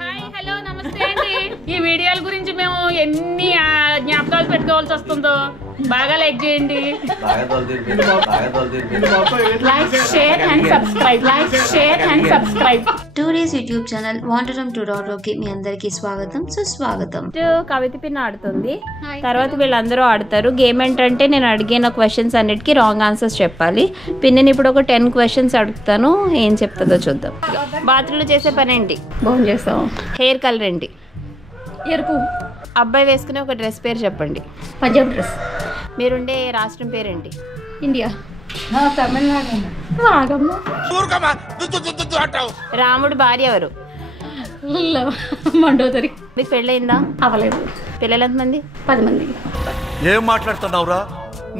Hi hello నమస్తే అండి. ఈ వీడియోల గురించి మేము ఎన్ని జ్ఞాపకాలు పెట్టుకోవాల్సి వస్తుందో బాగా లైక్ చేయండి. Like share and subscribe. Like share and subscribe. Today's YouTube channel వాంటరమ్ టు కి మీ అందరికి స్వాగతం సుస్వాగతం. కవిత పిన్న ఆడుతుంది, తర్వాత వీళ్ళందరూ ఆడతారు. గేమ్ ఏంటంటే నేను అడిగిన క్వశ్చన్స్ అన్నిటికీ రాంగ్ ఆన్సర్స్ చెప్పాలి. పిన్నని ఇప్పుడు ఒక 10 క్వశ్చన్స్ అడుగుతాను, ఏం చెప్తుందో చూద్దాం. బాత్రూంలో చేసే పని ఏంటి? బాగుంది చేస్తాం. హెయిర్ కలర్ ఏంటి? ఎరుపు. అబ్బాయి వేసుకునే ఒక డ్రెస్ పేరు చెప్పండి. పంజాబ్ డ్రెస్. మీరుండే రాష్ట్రం పేరేంటి? ఇండియా. తమిళనాడు. రాముడు భార్య ఎవరు? మండోదరి. మీకు పెళ్ళయిందా? అవ్వలేదు. పిల్లలు ఎంతమంది? 10 మంది. ఏం మాట్లాడుతున్నావురా?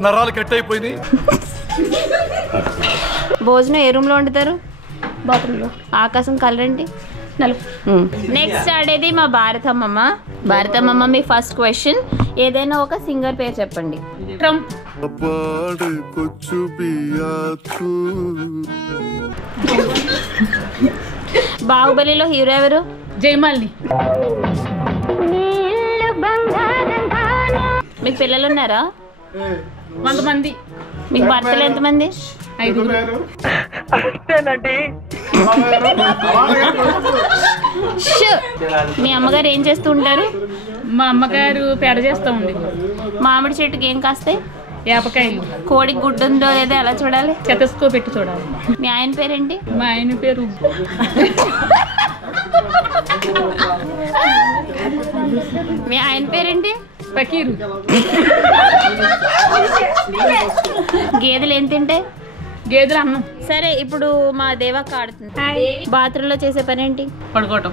నరాలు కట్ అయిపోయింది. భోజనం ఏ రూమ్ లో వండుతారు? బాత్రూంలో. ఆకాశం కలర్ ఏంటి? నలుపు. నెక్స్ట్ ఆడేది మా భారతమ్మమ్మ. భారతమ్మమ్మ, మీ ఫస్ట్ క్వశ్చన్, ఏదైనా ఒక సింగర్ పేరు చెప్పండి. ట్రంప్. బాహుబలిలో హీరో ఎవరు? జయమాలిని. మీకు పిల్లలు ఉన్నారా? 100 మంది. మీకు భర్తలు ఎంతమంది? 5. మీ అమ్మగారు ఏం చేస్తూ ఉంటారు? మా అమ్మగారు పేడ చేస్తూ ఉంది. మామిడి చెట్టుకి ఏం కాస్తాయి? వేపకాయలు. కోడికి గుడ్డు ఉందో లేదో ఎలా చూడాలి? స్టెతస్కోప్ పెట్టి చూడాలి. మీ ఆయన పేరేంటి? మా ఆయన పేరు మీ ఆయన పేరేంటి? ఫకీరు. గేదెలు ఏం తింటాయి? గేదెలు అన్నం. సరే, ఇప్పుడు మా దేవక్క ఆడుతుంది. బాత్రూంలో చేసే పని ఏంటి? పడుకోవటం.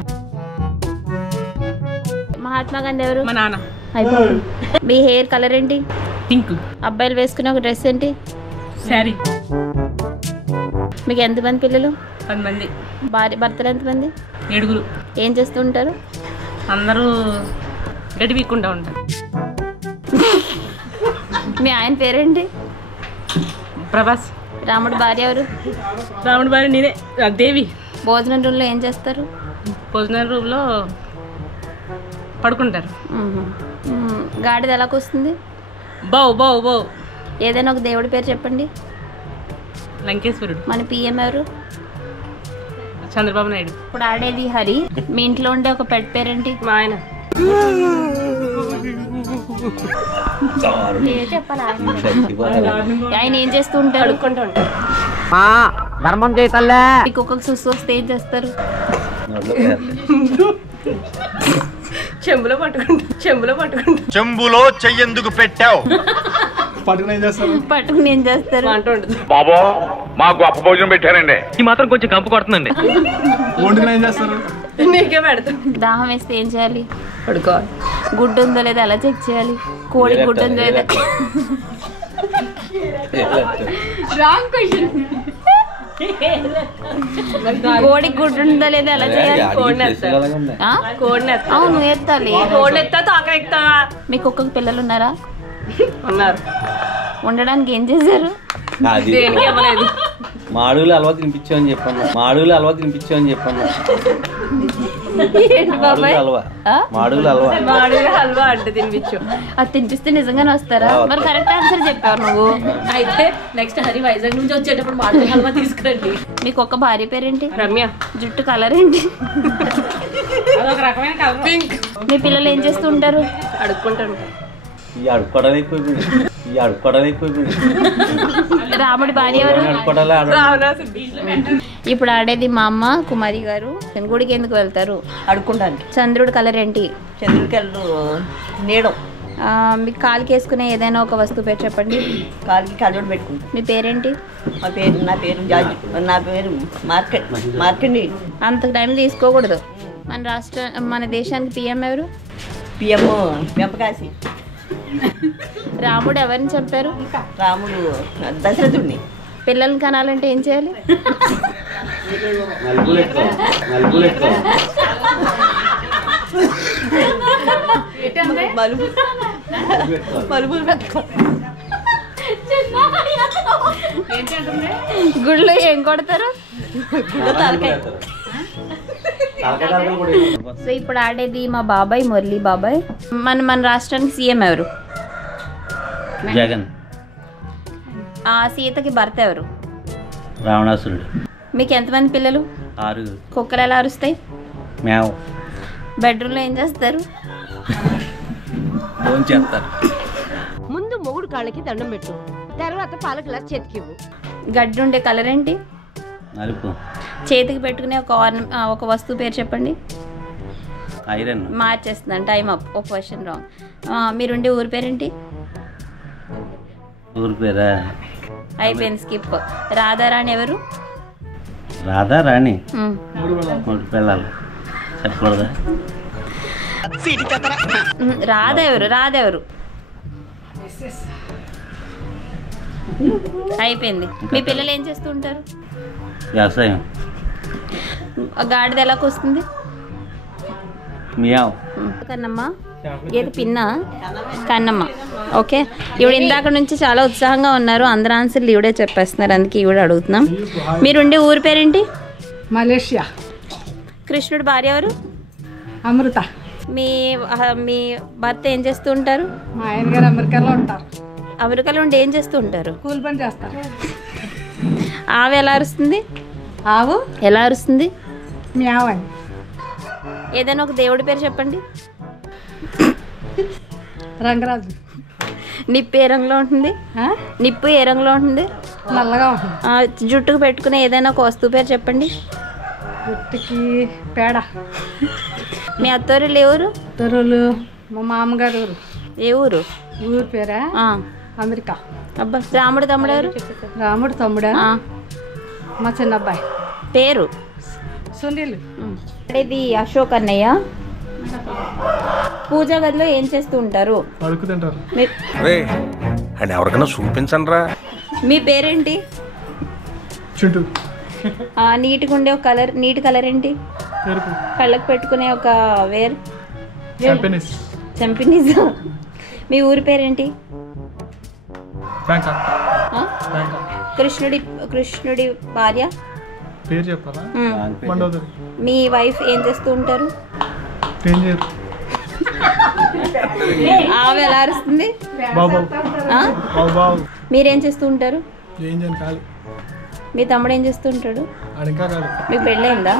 మహాత్మా గాంధీ ఎవరు? మా నాన్న. అయిపోయింది. మీ హెయిర్ కలర్ ఏంటి? పింక్. అబ్బాయిలు వేసుకునే ఒక డ్రెస్ ఏంటి? శారీ. మీకు ఎంతమంది పిల్లలు? 10 మంది. భర్తలు ఎంతమంది? 7. ఏం చేస్తూ ఉంటారు? అందరూ గడ్డి పీక్కుంటా ఉంటారు. మీ ఆయన పేరేంటి? ప్రభాస్. రాముడు భార్య ఎవరు? రాముడి భార్య నేనే, దేవి. భోజనం రూమ్లో ఏం చేస్తారు? భోజన రూమ్లో పడుకుంటారు. గాడిద ఎలాగ వస్తుంది? బౌ బౌ బౌ. ఏదైనా ఒక దేవుడి పేరు చెప్పండి. లంకేశ్వరుడు. మన పిఎం ఎవరు? చంద్రబాబు నాయుడు. ఇప్పుడు ఆడేది హరి. మీ ఇంట్లో ఉండే ఒక పెట్ పేరేంటి? మా ఆయన. చెప్పాలి. ఆయన ఏం చేస్తూ ఉంటారు? పడుకుంటూ ఉంటారు. ధర్మం చేతల్లే. మీకు ఒక్కొక్క సుస్సు వస్తే ఏం చేస్తారు? చెంబులో పట్టుకుంటారు. చెంబులో చెయ్యెందుకు పెట్టావు? పట్టుకుని ఏం చేస్తారు? బాబో మాకు అప్ప భోజనం పెట్టారండి. ఈ మాత్రం కొంచెం కంపు కొడుతుందండి. ఏం చేస్తారు? నీకే పెడతాం. దాహం వేస్తే ఏం చేయాలి? పడుకోవాలి. గుడ్డు ఉందో లేదా ఎలా చెక్ చేయాలి? కోడి గుడ్డు ఉందో లేదా? కోడి గుడ్డు ఉందో లేదా ఎలా చేయాలి? అవును, ఎత్తాలి. మీకు ఒక్కొక్క పిల్లలు ఉన్నారా? ఉన్నారు. ఉండడానికి ఏం చేశారు? దేనికి ఇవ్వలేదు. మాడుగులు అలవా తినిపించామని చెప్పాను. ఏంటి బాబాయ్? మాడుగులు హల్వా అంటే తినిపించు. అది తినిపిస్తే నిజంగానే వస్తారా? మరి కరెక్ట్ ఆన్సర్ చెప్పావు నువ్వు. అయితే నెక్స్ట్ హరి వైజాగ్ నుంచి వచ్చేటప్పుడు మామిడి హల్వా తీసుకురండి. మీకు ఒక భార్య పేరేంటి? రమ్య. జుట్టు కలర్ ఏంటి? అదొక రకమైన కలర్. పింక్. మీ పిల్లలు ఏం చేస్తూ ఉంటారు? అడుక్కుంటారు. రాముడి భార్య ఎవరు? ఇప్పుడు ఆడేది మా అమ్మ కుమారి గారు. గుడికి ఎందుకు వెళ్తారు? అడుక్కుంటాను. చంద్రుడి కలర్ ఏంటి? చంద్రుడి కలర్ నీడం. మీకు కాలుకి వేసుకునే ఏదైనా ఒక వస్తువు పేరు చెప్పండి. కాలికి కలజోడు పెట్టుకుంటాను. మీ పేరేంటి? నా పేరు జార్జ్. నా పేరు మార్కండి. అంత టైం తీసుకోకూడదు. మన దేశానికి పిఎం ఎవరు? పిఎం వెంపకాసి. రాముడు ఎవరిని చంపారు? రాముడు దశరథుడిని. పిల్లల్ని కనాలంటే ఏం చేయాలి? గుళ్ళు ఏం కొడతారు? గుళ్ళో తలకాయ. సో ఇప్పుడు ఆడేది మా బాబాయ్ మురళీ బాబాయ్. మన రాష్ట్రానికి సీఎం ఎవరు? జగన్. ఆ సీతకి భర్త ఎవరు? రావణాసురుడు. మీకు ఎంతమంది పిల్లలు? 6. కుక్కలు ఎలా అరుస్తాయి? మేవ్. బెడ్రూమ్లో ఏం చేస్తారు? ఫోన్ చేస్తారు. ముందు మొగుడు కాళ్ళకి దండం పెట్టు, తర్వాత పాల గ్లాస్ చేతికివ్వు. గడ్డి ఉండే కలర్ ఏంటి? నలుపు. చేతికి పెట్టుకునే ఒక వస్తువు పేరు చెప్పండి. ఐరన్. మార్చేస్తున్నాను, టైం అప్. ఒక క్వశ్చన్ రాంగ్. మీరుండే ఊరి పేరేంటి? ఊరి పేరా? అయిపోయింది, స్కిప్. రాధారాణి ఎవరు? రాధా రాణి. 3 పిల్లలు చెప్పకూడదా? రాధ ఎవరు? అయిపోయింది. మీ పిల్లలు ఏం చేస్తూ ఉంటారు? వ్యవసాయం. గాడిద ఎలాగ వస్తుంది? మియావ్. కన్నమ్మ. ఏది పిన్న? కన్నమ్మ. ఓకే, ఈవిడ ఇందాక నుంచి చాలా ఉత్సాహంగా ఉన్నారు. అందరు ఆన్సర్లు ఈవిడే చెప్పేస్తున్నారు, అందుకే ఈవిడ అడుగుతున్నాం. మీరుండే ఊరి పేరేంటి? మలేషియా. కృష్ణుడి భార్య ఎవరు? అమృత. మీ భర్త ఏం చేస్తూ ఉంటారు? మా ఆయన గారు అమెరికాలో ఉంటారు. అమెరికాలో ఉండి ఏం చేస్తూ ఉంటారు? కూలి పని చేస్తారు. ఆవు ఎలా అరుస్తుంది? ఆవు ఎలా అరుస్తుంది? మ్యావ్ అని. ఏదైనా ఒక దేవుడి పేరు చెప్పండి. రంగరాజు. నిప్పు ఏ రంగులో ఉంటుంది? నిప్పు ఏ రంగులో ఉంటుంది? నల్లగా ఉంటుంది. జుట్టుకు పెట్టుకునే ఏదైనా ఒక వస్తువు పేరు చెప్పండి. జుట్టుకి పేడ. మీ అత్తోరులు ఏ ఊరు? తరువులు మా మామగారు ఊరు. ఏ ఊరు? ఊరు పేరా? అమెరికా. అబ్బా, రాముడు తమ్ముడు ఎవరు? రాముడు తమ్ముడా? మా చిన్న అబ్బాయి పేరు సునీల్. ఇది అశోక్ అన్నయ్య. పూజా గదిలో ఏం చేస్తూ ఉంటారు? ఎవరికైనా చూపించండి రా. మీ పేరేంటి? నీటిగా ఉండే ఒక కలర్, నీటి కలర్ ఏంటి? కళ్ళకు పెట్టుకునే ఒక వేర్? చంపినీస్. మీ ఊరి పేరేంటి? కృష్ణుడి భార్య పేరు చెప్పాలా? మీ వైఫ్ ఏం చేస్తూ ఉంటారు? ఆమె ఎలా అరుస్తుంది? మీరేం చేస్తూ ఉంటారు? మీ తమ్ముడు ఏం చేస్తూ ఉంటాడు? మీకు పెళ్ళయిందా?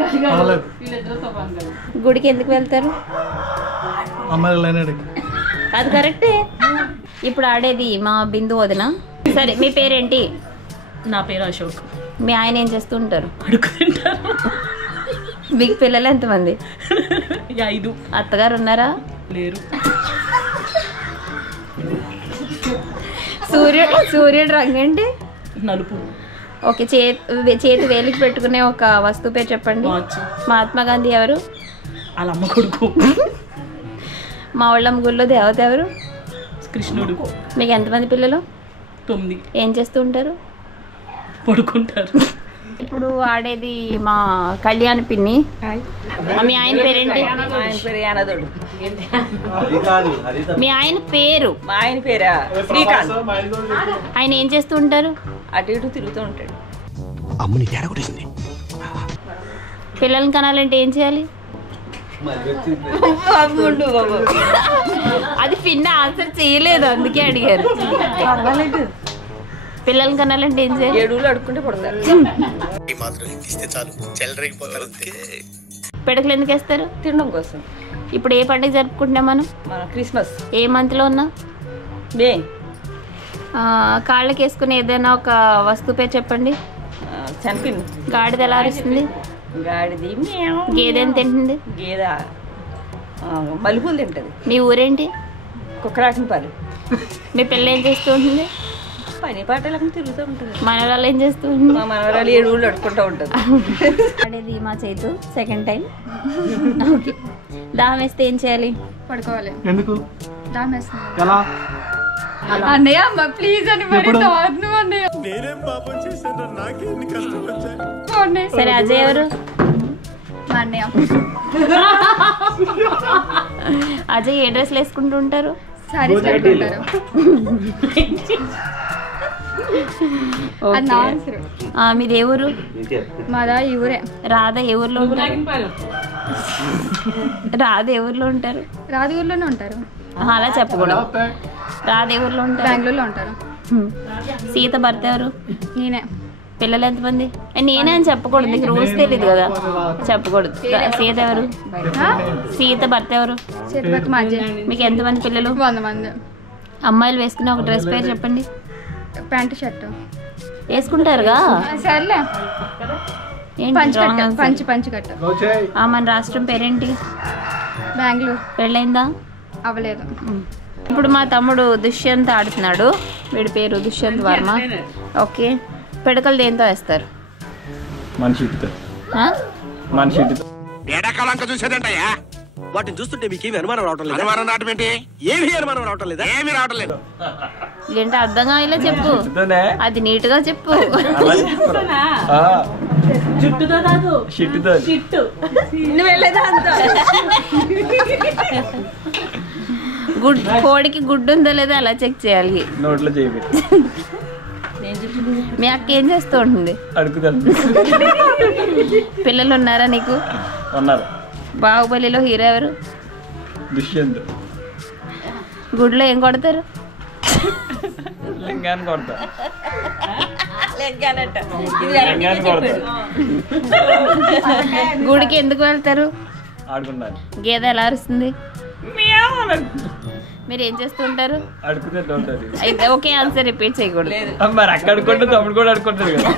గుడికి ఎందుకు వెళ్తారు? అది కరెక్టే. ఇప్పుడు ఆడేది మా బిందు వదిన. సరే, మీ పేరేంటి? నా పేరు అశోక్. మీ ఆయన ఏం చేస్తూ ఉంటారు? అడుగుతుంటారు. మీకు పిల్లలు ఎంతమంది? 5. అత్తగారు ఉన్నారా? లేరు. సూర్యుడు రంగు ఏంటి? నలుపు. ఓకే, చేతి వేలికి పెట్టుకునే ఒక వస్తువు పేరు చెప్పండి. మహాత్మా గాంధీ ఎవరు? వాళ్ళ అమ్మ కొడుకు. మా వాళ్ళమ్మ గుళ్ళో దేవత ఎవరు? కృష్ణుడు. మీకు ఎంతమంది పిల్లలు? 9. ఏం చేస్తూ ఉంటారు? పడుకుంటారు. ఇప్పుడు ఆడేది మా కళ్యాణ్ పిన్ని. మీ ఆయన పేరేంటి? మీ ఆయన పేరు? మా ఆయన పేరా శ్రీకాంత్. ఆయన ఏం చేస్తూ ఉంటారు? అటు ఇటు తిరుగుతూ ఉంటాడు. అమ్మని తేడా కొట్టేసింది. పిల్లల్ని కనాలంటే ఏం చేయాలి? అది పిన్న ఆన్సర్ చేయలేదు, అందుకే అడిగారు. పిల్లల్ని కనాలంటే ఏం చేయాలి? 7 అడుక్కుంటే పడతారు. పిడకలు ఎందుకు వేస్తారు? తినడం కోసం. ఇప్పుడు ఏ పండుగ జరుపుకుంటున్నాం మనం? క్రిస్మస్. ఏ మంత్లో ఉన్నా? మే. కాళ్ళకి వేసుకుని ఏదైనా ఒక వస్తువు పేరు చెప్పండి. చనిపోయింది. గాడిద ఎలా అరుస్తుంది? గాడిది. గేదె ఏం తింటుంది? గేద మలుపులు తింటది. మీ ఊరేంటి? కుక్కరాకినపాలు. మీ పిల్ల ఏం చేస్తూ ఉంటుంది? పని పాటలకు తిరుగుతూ ఉంటుంది. మనవరాలు ఏం చేస్తూ ఉంటుంది? మా మనవరాలు 7 అడుక్కుంటూ ఉంటుంది. ఆడేది మా చేతు. Second time. ఓకే, దాహం వేస్తే ఏం చేయాలి? పడుకోవాలి. ఎందుకు? దాహం వేస్తుంది. అన్నయ్య ప్లీజ్ అని సరే, అజయ్ ఎవరు? అన్నయ్య. అజయ్ ఏ డ్రెస్లు వేసుకుంటూ ఉంటారు? సారీస్ కట్టుకుంటారు. మీది ఏ ఊరు? మాదా ఈ ఊరే. రాధ ఏ ఊర్లో ఉంటారు? రాధ ఏ ఊర్లో ఉంటారు? రాధ ఊర్లోనే ఉంటారు. అలా చెప్పకూడదు. రాధ ఏ ఊర్లో ఉంటారు? బెంగళూరులో ఉంటారు. సీత భర్త ఎవరు? నేనే. పిల్లలు ఎంతమంది? నేనే అని చెప్పకూడదు, నీకు రోజు తెలియదు కదా, చెప్పకూడదు. సీత ఎవరు? సీత భర్త ఎవరు? చేతిపక్క మాజీ. మీకు ఎంతమంది పిల్లలు? 100 మంది. అమ్మాయిలు వేసుకునే ఒక డ్రెస్ పేరు చెప్పండి. ప్యాంటు షర్ట్ వేసుకుంటారుగా. సర్లే. పంచి కట్ట. మన రాష్ట్రం పేరేంటి? బెంగళూరు. పెళ్ళైందా? అవ్వలేదు. ఇప్పుడు మా తమ్ముడు దుష్యంత్ ఆడుతున్నాడు. వీడి పేరు దుష్యంత్ వర్మ. ఓకే, పిడకలు దేంతో వేస్తారు? వాటిని చూస్తుంటే మీకు ఏమి అనుమానం రావటం లేదు? అనుమానం రావటం ఏంటి? ఏమి అనుమానం రావటం లేదా? ఏమి రావటం లేదు. ఏంటి అర్థంగా ఇలా చెప్పు, అది నీట్ గా చెప్పు. జుట్టుతో కాదు, చిట్టు. కోడికి గుడ్డు ఉందో లేదో అలా చెక్ చేయాలి. నోట్లో చేయి. మీ అక్క ఏం చేస్తూ ఉంటుంది? పిల్లలు ఉన్నారా నీకు? ఉన్నారు. బాహుబలిలో హీరో ఎవరు? దుష్యంత్. గుడిలో ఏం కొడతారు? లింగాన్ని కొడతా. గుడికి ఎందుకు వెళ్తారు? ఆడుకుంటాను. గేదె ఎలా అరుస్తుంది? మీరు ఏం చేస్తూ ఉంటారు? అయితే ఒకే ఆన్సర్ రిపీట్ చేయకూడదు. మరి అక్కడ అనుకుంటే తమ్ముడు కూడా అనుకుంటారు కదా.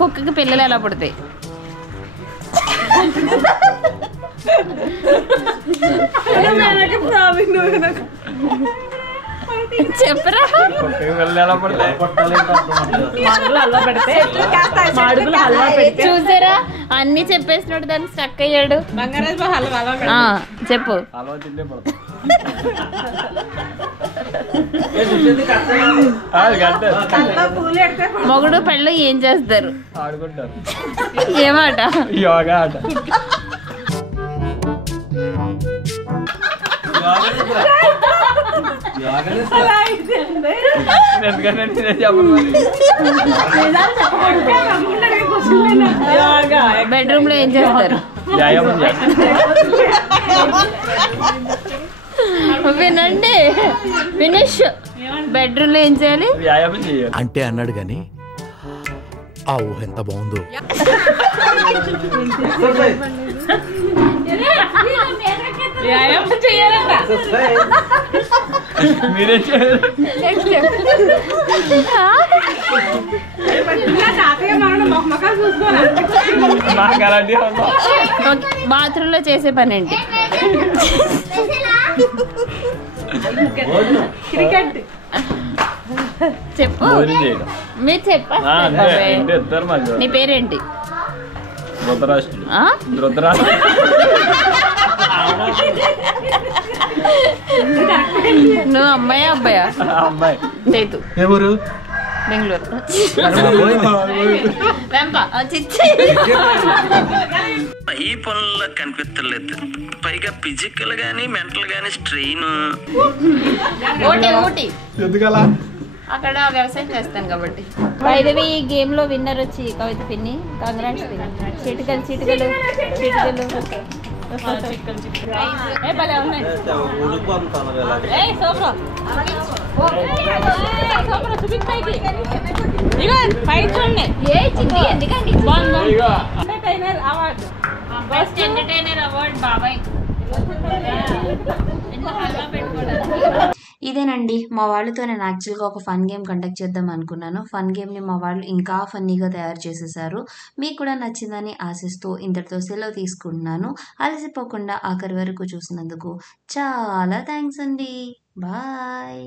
కుక్కకి పిల్లలు ఎలా పుడతాయి? చెప్పరా? చూసారా, అన్ని చెప్పేసినట్టు దాన్ని స్టక్ అయ్యాడు. చెప్పు. మొగుడు పెళ్ళి ఏం చేస్తారు? ఆడుకుంటారు. ఏమాట? యోగా ఆట. బెడ్రూమ్ లో ఏం చేస్తారు? వినండి, ఫినిష్. బెడ్రూమ్ లో ఏం చేయాలి? వ్యాయామం చేయాలి అంటే అన్నాడు గాని ఆ ఊహ ఎంత బాగుందో. మీరే చేయాలి. బాత్రూమ్ లో చేసే పని ఏంటి? చెప్పు. మీరు చెప్పండి. నీ పేరేంటి? నువ్వు అమ్మాయా అబ్బాయా? అమ్మాయి. లేదు. ఎవరు? బెంగళూరు. ఈ పనుల్లో కనిపించలేదు. పైగా ఫిజికల్ గానీ మెంటల్ గానీ స్ట్రెయిన్. ఎందుకలా? అక్కడ వ్యవసాయం చేస్తాను కాబట్టి. వైదవి ఈ గేమ్ లో విన్నర్ వచ్చి కవిత పిన్ని. కంగ్రాట్స్ పిన్ని. చిటికలు చిటికలు చిటికలు. బెస్ట్ ఎంటర్టైనర్ అవార్డ్ బాబాయ్. ఇదేనండి మా వాళ్ళతో నేను యాక్చువల్గా ఒక ఫన్ గేమ్ కండక్ట్ చేద్దాం అనుకున్నాను. ఫన్ గేమ్ని మా వాళ్ళు ఇంకా ఫన్నీగా తయారు చేసేసారు. మీకు కూడా నచ్చిందని ఆశిస్తూ ఇంతటితో సెలవు తీసుకుంటున్నాను. అలసిపోకుండా ఆఖరి వరకు చూసినందుకు చాలా థ్యాంక్స్ అండి. బాయ్.